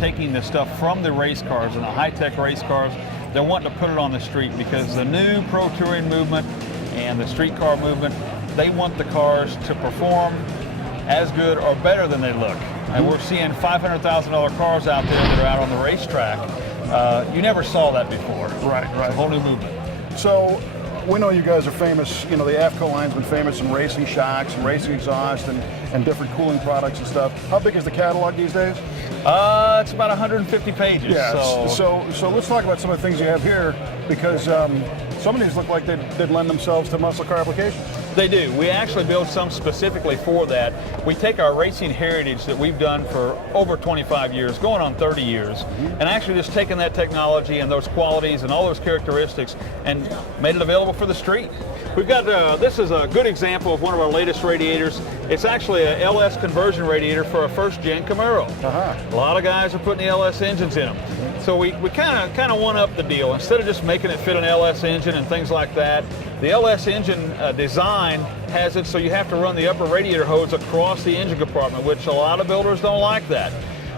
taking the stuff from the race cars and the high-tech race cars. They're wanting to put it on the street because the new pro touring movement and the street car movement, they want the cars to perform as good or better than they look. And we're seeing $500,000 cars out there that are out on the racetrack. You never saw that before. Right. It's a whole new movement. So we know you guys are famous, the AFCO line's been famous in racing shocks and racing exhaust and different cooling products and stuff. How big is the catalog these days? It's about 150 pages. Yeah, so let's talk about some of the things you have here, because some of these look like they'd lend themselves to muscle car applications. They do. We actually build some specifically for that. We take our racing heritage that we've done for over 25 years, going on 30 years, and actually just taken that technology and those qualities and all those characteristics and made it available for the street. We've got, this is a good example of one of our latest radiators. It's actually a LS conversion radiator for a first-gen Camaro. A lot of guys are putting the LS engines in them. So we kind of one-up the deal. Instead of just making it fit an LS engine and things like that, the LS engine design has it so you have to run the upper radiator hose across the engine compartment, which a lot of builders don't like that.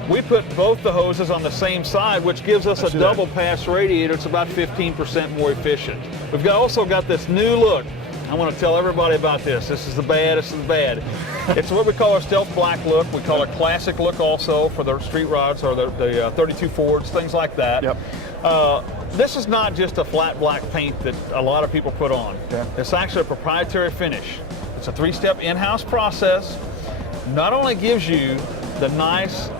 We put both the hoses on the same side, which gives us a double pass radiator. It's about 15% more efficient. We've also got this new look. I want to tell everybody about this. This is the bad, this is the bad. It's what we call our stealth black look. We call it classic look also for the street rods or the 32 Fords, things like that. Yep. This is not just a flat black paint that a lot of people put on. Yeah. It's actually a proprietary finish. It's a 3-step in-house process. Not only gives you the nice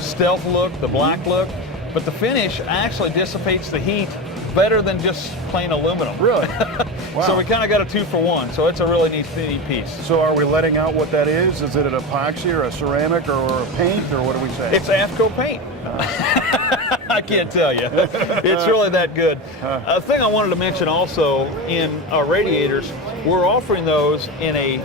stealth look, the black look, but the finish actually dissipates the heat better than just plain aluminum. Really? Wow. So we kind of got a 2-for-1, so it's a really neat piece. So are we letting out what that is? Is it an epoxy or a ceramic or a paint, or what do we say? It's AFCO paint. I can't tell you. It's really that good. A thing I wanted to mention also, in our radiators, we're offering those in a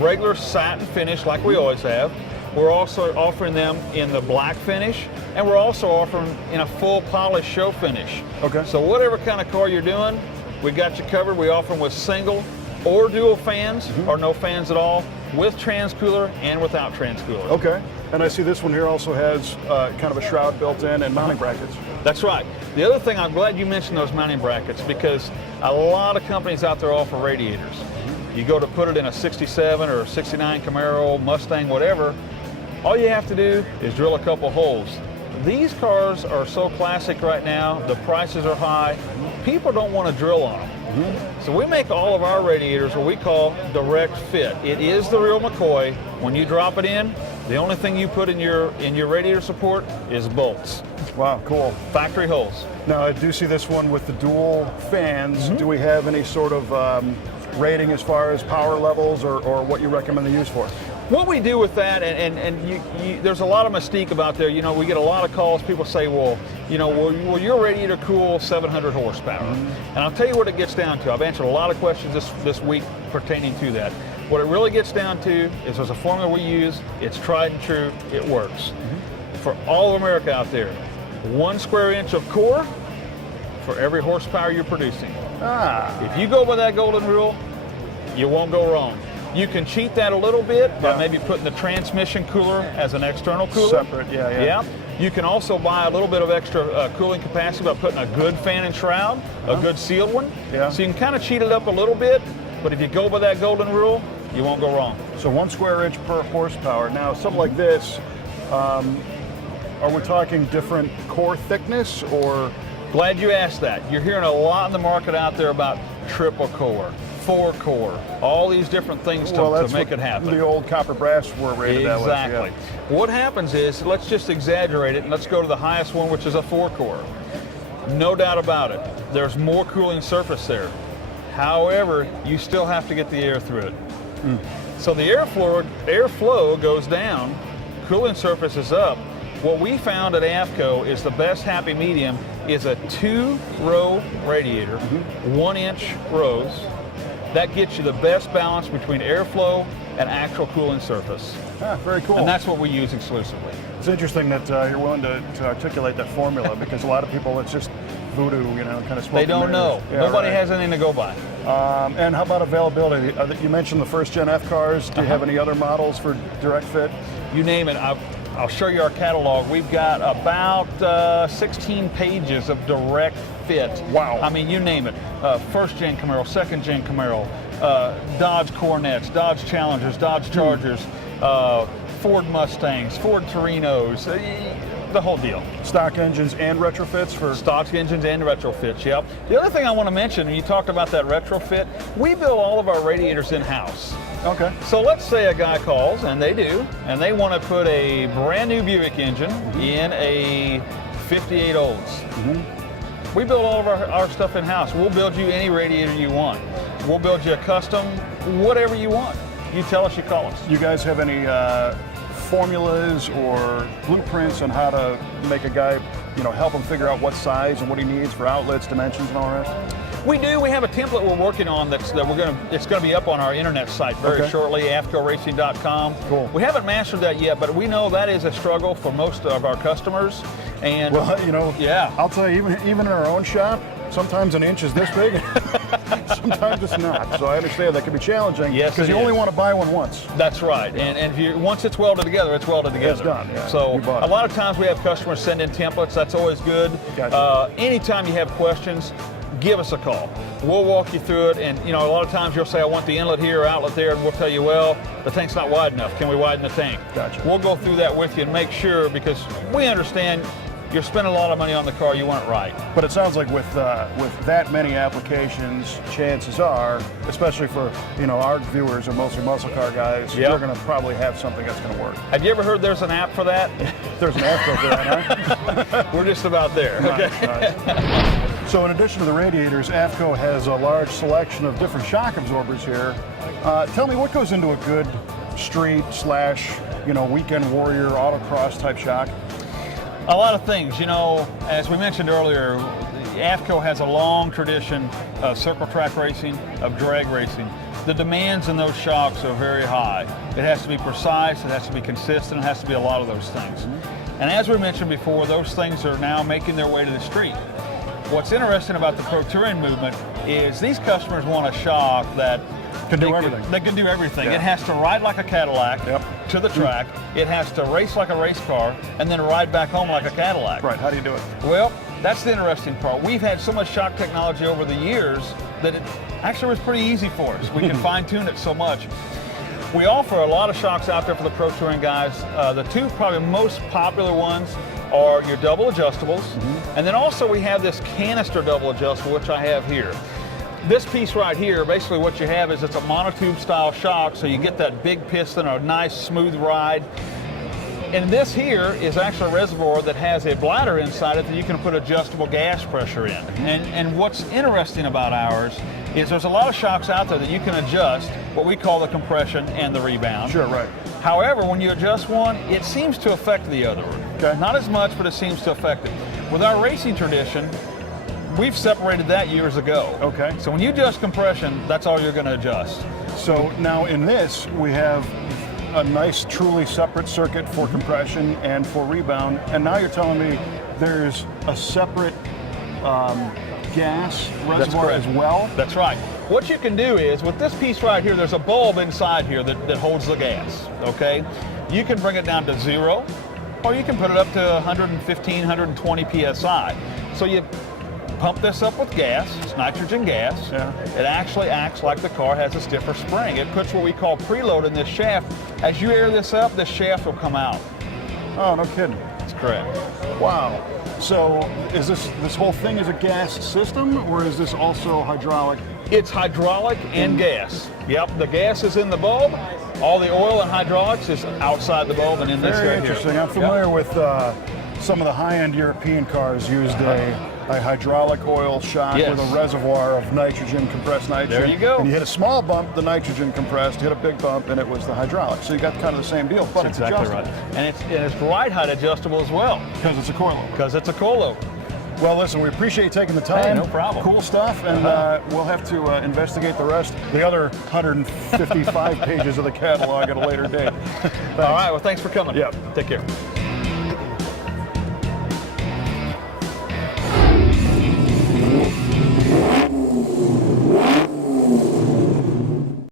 regular satin finish like we always have. We're also offering them in the black finish, and we're also offering in a full polish show finish. Okay. So whatever kind of car you're doing, we got you covered. We offer them with single or dual fans, or no fans at all, with transcooler and without transcooler. Okay. And I see this one here also has kind of a shroud built in and mounting brackets. That's right. The other thing, I'm glad you mentioned those mounting brackets, because a lot of companies out there offer radiators. You go to put it in a 67 or a 69 Camaro, Mustang, whatever, all you have to do is drill a couple holes. These cars are so classic right now, the prices are high, people don't want to drill on them. So we make all of our radiators what we call direct fit. It is the real McCoy. When you drop it in, the only thing you put in your radiator support is bolts. Wow, cool. Factory holes. Now I do see this one with the dual fans. Do we have any sort of rating as far as power levels or what you recommend the use for? What we do with that, and there's a lot of mystique about there. We get a lot of calls. People say, well, will your radiator cool 700 horsepower? And I'll tell you what it gets down to. I've answered a lot of questions this week pertaining to that. What it really gets down to is there's a formula we use. It's tried and true. It works. For all of America out there, 1 square inch of core for every horsepower you're producing. If you go by that golden rule, you won't go wrong. You can cheat that a little bit by maybe putting the transmission cooler as an external cooler. Separate, yeah. You can also buy a little bit of extra cooling capacity by putting a good fan and shroud, a good sealed one. Yeah. So you can kind of cheat it up a little bit, but if you go by that golden rule, you won't go wrong. So 1 square inch per horsepower. Now, something like this, are we talking different core thickness or? Glad you asked that. You're hearing a lot in the market out there about triple core, 4 core, all these different things to make it happen. The old copper brass were rated that way. Exactly. What happens is, let's just exaggerate it and let's go to the highest one, which is a 4 core. No doubt about it. There's more cooling surface there. However, you still have to get the air through it. So the airflow goes down, cooling surface is up. What we found at AFCO is the best happy medium is a 2-row radiator, 1-inch rows. That gets you the best balance between airflow and actual cooling surface. Very cool. And that's what we use exclusively. It's interesting that you're willing to articulate that formula, because a lot of people, it's just voodoo, kind of smoke. They don't know. Yeah, Nobody has anything to go by. And how about availability? You mentioned the first-gen F cars. Do you have any other models for direct fit? You name it. I'll show you our catalog. We've got about 16 pages of direct fit. Wow. I mean, you name it. First gen Camaro, second gen Camaro, Dodge Cornettes, Dodge Challengers, Dodge Chargers, Ford Mustangs, Ford Torinos, the whole deal. Stock engines and retrofits for Stock engines and retrofits, yep. The other thing I want to mention, and you talked about that retrofit, we build all of our radiators in-house. Okay. So let's say a guy calls, and they do, and they want to put a brand new Buick engine in a 58 Olds. We build all of our stuff in-house. We'll build you any radiator you want. We'll build you a custom, whatever you want. You tell us, you call us. You guys have any formulas or blueprints on how to make a guy, help him figure out what size and what he needs for outlets, dimensions, and all the rest? We do. We have a template we're working on it's going to be up on our internet site very shortly, AFCORacing.com. Cool. We haven't mastered that yet, but we know that is a struggle for most of our customers. And well, yeah, I'll tell you, even in our own shop, sometimes an inch is this big, sometimes it's not. So I understand that can be challenging. Yes, because you only want to buy one once. That's right. And if once it's welded together, it's welded together. It's done. Yeah. So a lot of times we have customers send in templates. That's always good. Gotcha. Anytime you have questions, give us a call. We'll walk you through it, and a lot of times you'll say, I want the inlet here, outlet there, and we'll tell you, well, the tank's not wide enough. Can we widen the tank? Gotcha. We'll go through that with you and make sure, because we understand you're spending a lot of money on the car, you want it right. But it sounds like with that many applications, chances are, especially for our viewers are mostly muscle car guys, you're going to probably have something that's going to work. Have you ever heard there's an app for that? There's an app for that, huh? We're just about there. Nice. So in addition to the radiators, AFCO has a large selection of different shock absorbers here. Tell me, what goes into a good street / weekend warrior autocross type shock? A lot of things. As we mentioned earlier, AFCO has a long tradition of circle track racing, of drag racing. The demands in those shocks are very high. It has to be precise, it has to be consistent, it has to be a lot of those things. And as we mentioned before, those things are now making their way to the street. What's interesting about the Pro Touring movement is these customers want a shock that can do everything. They can do everything. Yeah. It has to ride like a Cadillac to the track. It has to race like a race car and then ride back home like a Cadillac. Right, how do you do it? Well, that's the interesting part. We've had so much shock technology over the years that it actually was pretty easy for us. We can fine tune it so much. We offer a lot of shocks out there for the Pro Touring guys. The two probably most popular ones are your double adjustables, and then also we have this Canister double adjustable, which I have here. This piece right here, basically what you have is it's a monotube style shock, so you get that big piston, a nice smooth ride. And this here is actually a reservoir that has a bladder inside it that you can put adjustable gas pressure in. And what's interesting about ours is there's a lot of shocks out there that you can adjust, what we call the compression and the rebound. Sure, right. However, when you adjust one, it seems to affect the other one. Okay. Not as much, but it seems to affect it. With our racing tradition, we've separated that years ago. Okay. So when you adjust compression, that's all you're going to adjust. So now in this, we have a nice, truly separate circuit for compression and for rebound. And now you're telling me there's a separate gas reservoir as well? That's right. What you can do is, with this piece right here, there's a bulb inside here that holds the gas, okay? You can bring it down to 0, or you can put it up to 115, 120 PSI. So you pump this up with gas, it's nitrogen gas. Yeah. It actually acts like the car has a stiffer spring. It puts what we call preload in this shaft. As you air this up, this shaft will come out. Oh, no kidding. That's correct. Wow. So is this whole thing is a gas system, or is this also hydraulic? It's hydraulic and gas. Yep, the gas is in the bulb. All the oil and hydraulics is outside the bulb and in this Very right interesting. here. I'm familiar with some of the high-end European cars used a hydraulic oil shock with a reservoir of nitrogen, compressed nitrogen. There you go. And you hit a small bump, the nitrogen compressed, hit a big bump, and it was the hydraulic. So you got kind of the same deal, but That's it's exactly adjustable. right. And it's ride height adjustable as well. Because it's a coilover. Because it's a coilover. Well, listen, we appreciate you taking the time. Hey, no problem. Cool stuff, and we'll have to investigate the rest, the other 155 pages of the catalog at a later date. All right, well, thanks for coming. Yep. Take care.